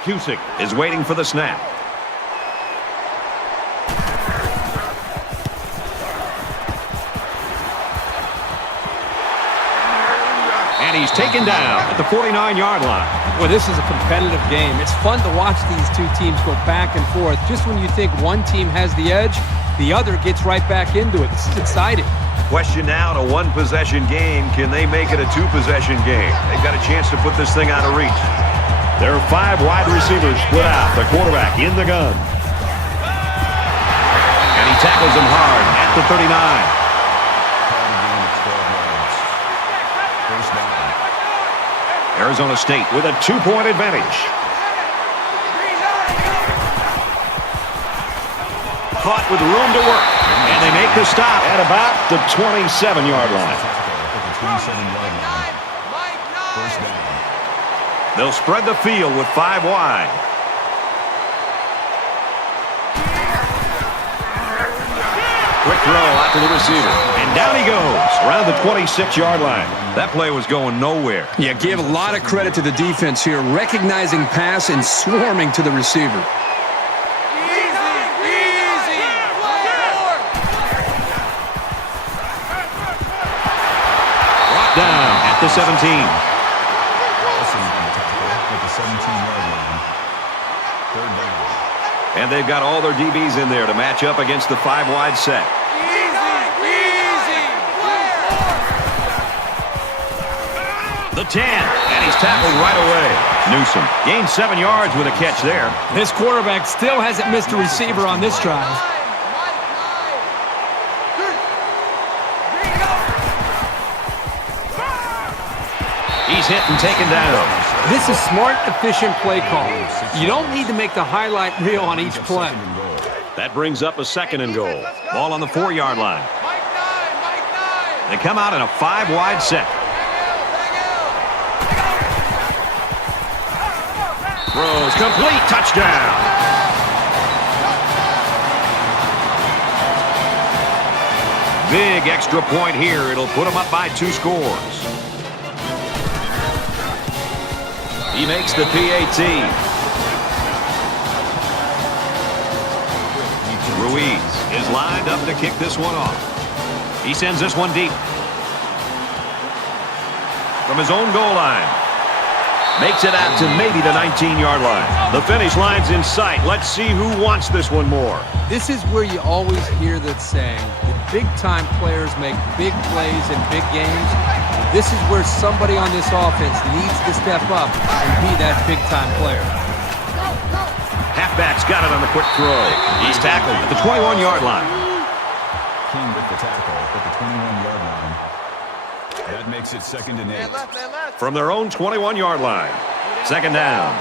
Cusick is waiting for the snap. And he's taken down at the 49-yard line. Well, this is a competitive game. It's fun to watch these two teams go back and forth. Just when you think one team has the edge, the other gets right back into it. This is exciting. Question now, in a one-possession game, can they make it a two-possession game? They've got a chance to put this thing out of reach. There are 5 wide receivers split out. The quarterback in the gun. And he tackles him hard at the 39. Arizona State with a 2-point advantage. Caught with room to work. And they make the stop at about the 27-yard line. First down. They'll spread the field with 5 wide. Quick throw out to the receiver. And down he goes around the 26-yard line. That play was going nowhere. Yeah, give a lot of credit to the defense here, recognizing pass and swarming to the receiver. Brought down at the 17. And they've got all their DBs in there to match up against the 5 wide set. The 10, and he's tackled right away. Newsom gained 7 yards with a catch there. This quarterback still hasn't missed a receiver on this drive. He's hit and taken down. This is smart, efficient play call. You don't need to make the highlight reel on each play. That brings up a 2nd and goal. Ball on the 4-yard line. They come out in a 5 wide set. Throws complete, touchdown. Big extra point here. It'll put them up by 2 scores. He makes the PAT. Ruiz is lined up to kick this one off. He sends this one deep. From his own goal line. Makes it out to maybe the 19-yard line. The finish line's in sight. Let's see who wants this one more. This is where you always hear that saying, that big-time players make big plays in big games. This is where somebody on this offense needs to step up and be that big-time player. Halfback's got it on the quick throw. He's tackled at the 21-yard line. King with the tackle at the 21-yard line. That makes it 2nd and 8. From their own 21-yard line. 2nd down.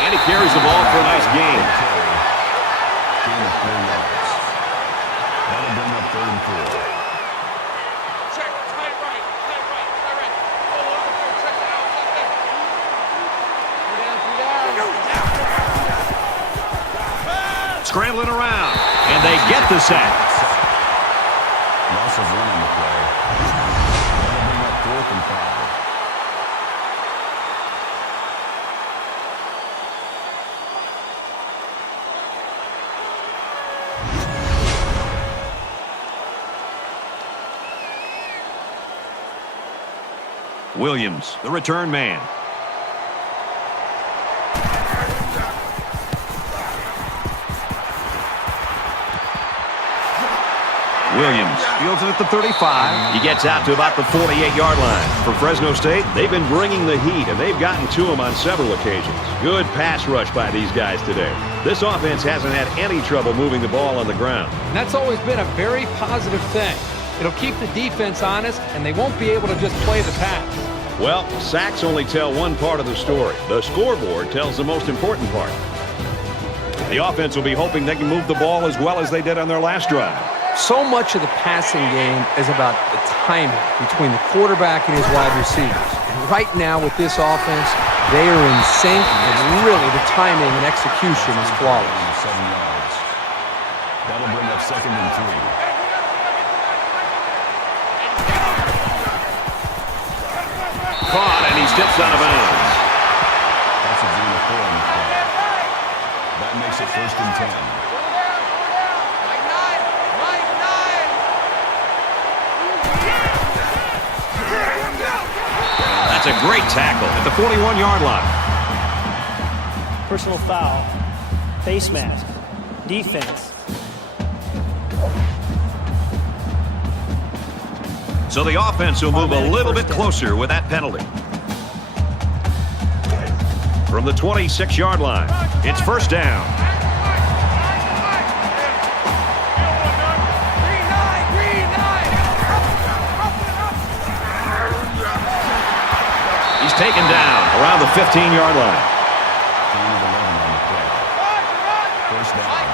And he carries the ball for a nice gain. Gain of 4 yards. That'll bring up 3rd and 4. Scrambling around, and they get the sack. Loss of 1 on the play. That'll bring up 4th and 5. Williams, the return man. Williams fields it at the 35. He gets out to about the 48-yard line. For Fresno State, they've been bringing the heat, and they've gotten to him on several occasions. Good pass rush by these guys today. This offense hasn't had any trouble moving the ball on the ground. And that's always been a very positive thing. It'll keep the defense honest, and they won't be able to just play the pass. Well, sacks only tell one part of the story. The scoreboard tells the most important part. The offense will be hoping they can move the ball as well as they did on their last drive. So much of the passing game is about the timing between the quarterback and his wide receivers. And right now with this offense, they are in sync, and really the timing and execution is flawless. 7 yards. That'll bring up 2nd and 3. Caught, and he steps out of bounds. That's a gain of 4 on the play. That makes it 1st and 10. That's a great tackle at the 41-yard line. Personal foul. Face mask. Defense. So the offense will move a little bit closer with that penalty. From the 26-yard line, it's first down. He's taken down around the 15-yard line. Gain of 11 on the play. First down.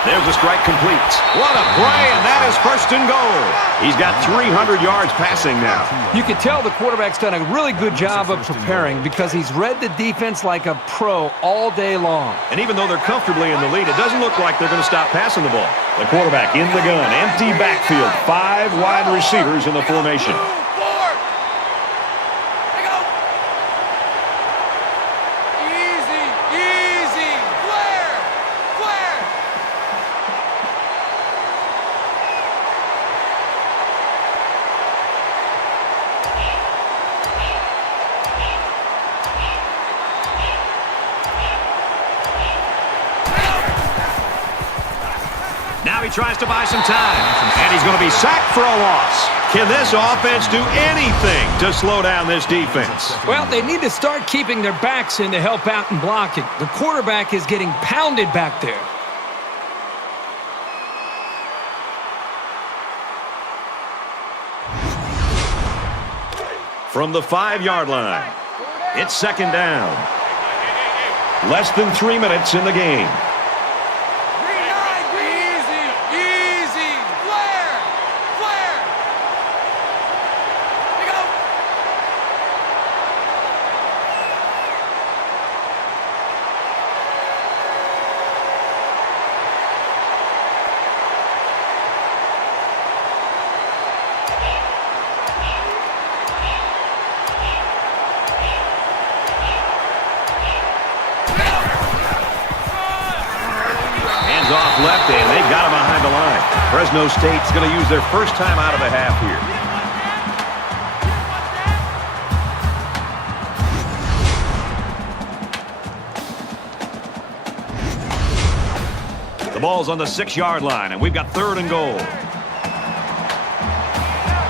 There's a strike complete. What a play, and that is first and goal. He's got 300 yards passing now. You can tell the quarterback's done a really good job of preparing because he's read the defense like a pro all day long. And even though they're comfortably in the lead, it doesn't look like they're going to stop passing the ball. The quarterback in the gun, empty backfield, 5 wide receivers in the formation. Now he tries to buy some time, and he's going to be sacked for a loss. Can this offense do anything to slow down this defense? Well, they need to start keeping their backs in to help out in blocking. The quarterback is getting pounded back there. From the 5-yard line, it's second down. Less than 3 minutes in the game. Off left, and they got him behind the line. Fresno State's going to use their first time out of the half here. The ball's on the 6-yard line, and we've got third and goal.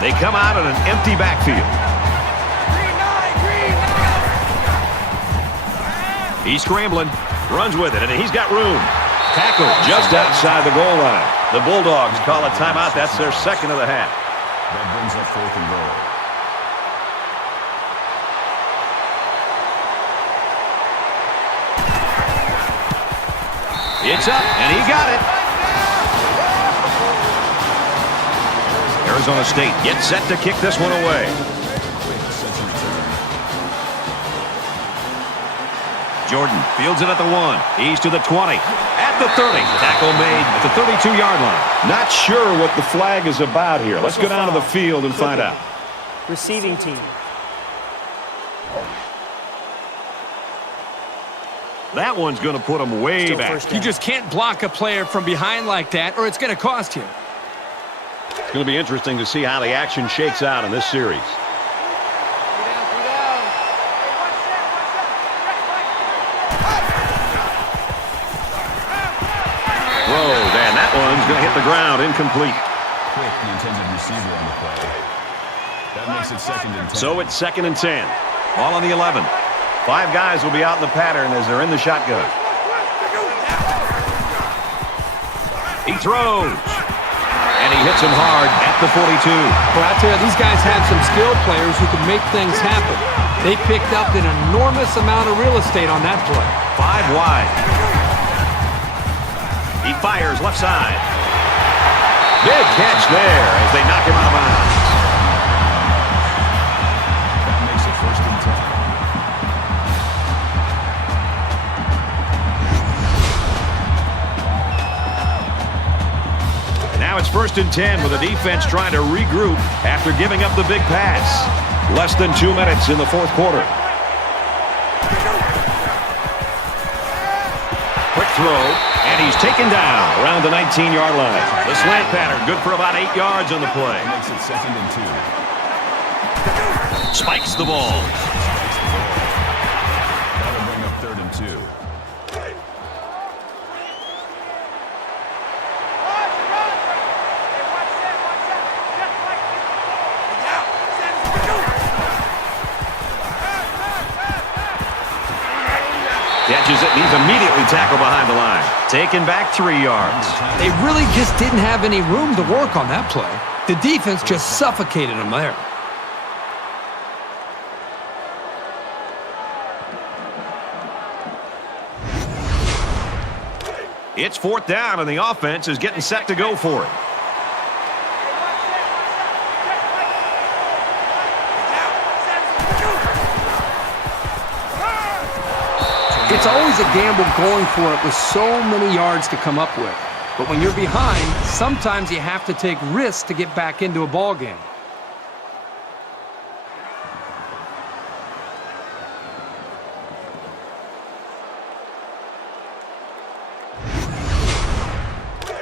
They come out in an empty backfield. He's scrambling, runs with it, and he's got room. Tackle just outside the goal line. The Bulldogs call a timeout. That's their second of the half. That brings up fourth and goal. It's up, and he got it. Arizona State gets set to kick this one away. Jordan fields it at the 1. He's to the 20. At the 30. Tackle made at the 32-yard line. Not sure what the flag is about here. Let's go down to the field and find out. Receiving team. That one's going to put him way back. You just can't block a player from behind like that, or it's going to cost you. It's going to be interesting to see how the action shakes out in this series. Throws, and that one's going to hit the ground, incomplete. Quick, the intended receiver on the play. That makes it second and 10. So it's second and 10. Ball on the 11. 5 guys will be out in the pattern as they're in the shotgun. He throws. And he hits him hard at the 42. Well, I tell you, these guys have some skilled players who can make things happen. They picked up an enormous amount of real estate on that play. 5 wide. He fires left side. Big catch there as they knock him out of bounds. That makes it first and 10. Now it's first and 10 with the defense trying to regroup after giving up the big pass. Less than 2 minutes in the fourth quarter. Quick throw, and he's taken down around the 19-yard line. The slant pattern, good for about 8 yards on the play. That makes it 2nd and 2. Spikes the ball. That'll bring up 3rd and 2. Catches it, and he's immediately tackled behind the line. Taken back 3 yards. They really just didn't have any room to work on that play. The defense just suffocated them there. It's 4th down, and the offense is getting set to go for it. It's always a gamble going for it with so many yards to come up with. But when you're behind, sometimes you have to take risks to get back into a ball game.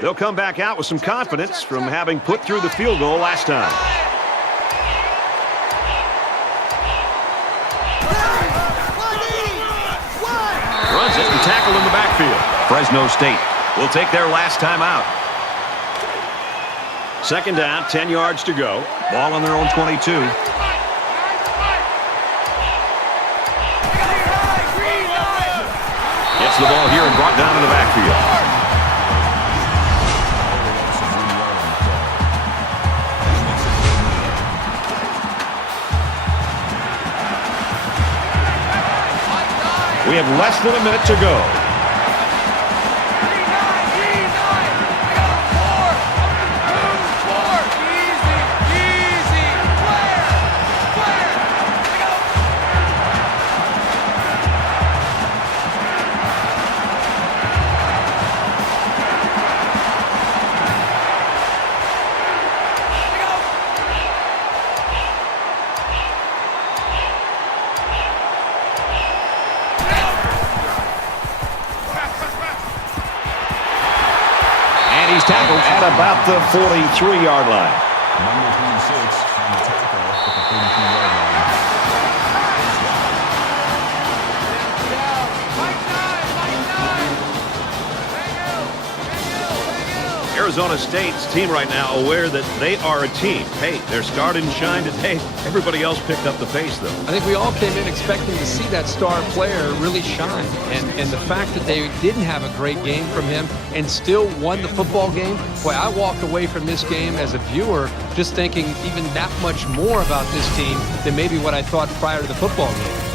They'll come back out with some confidence from having put through the field goal last time. Runs it and tackled in the backfield. Fresno State will take their last time out. 2nd down, 10 yards to go. Ball on their own 22. Gets the ball here and brought down in the backfield. We have less than a minute to go. He's tackled at about the 43-yard line. Number 26 on the tackle at the 43-yard line. Arizona State's team right now aware that they are a team. Hey, they're starting to shine today. Everybody else picked up the pace, though. I think we all came in expecting to see that star player really shine. And the fact that they didn't have a great game from him and still won the football game, boy, I walked away from this game as a viewer just thinking even that much more about this team than maybe what I thought prior to the football game.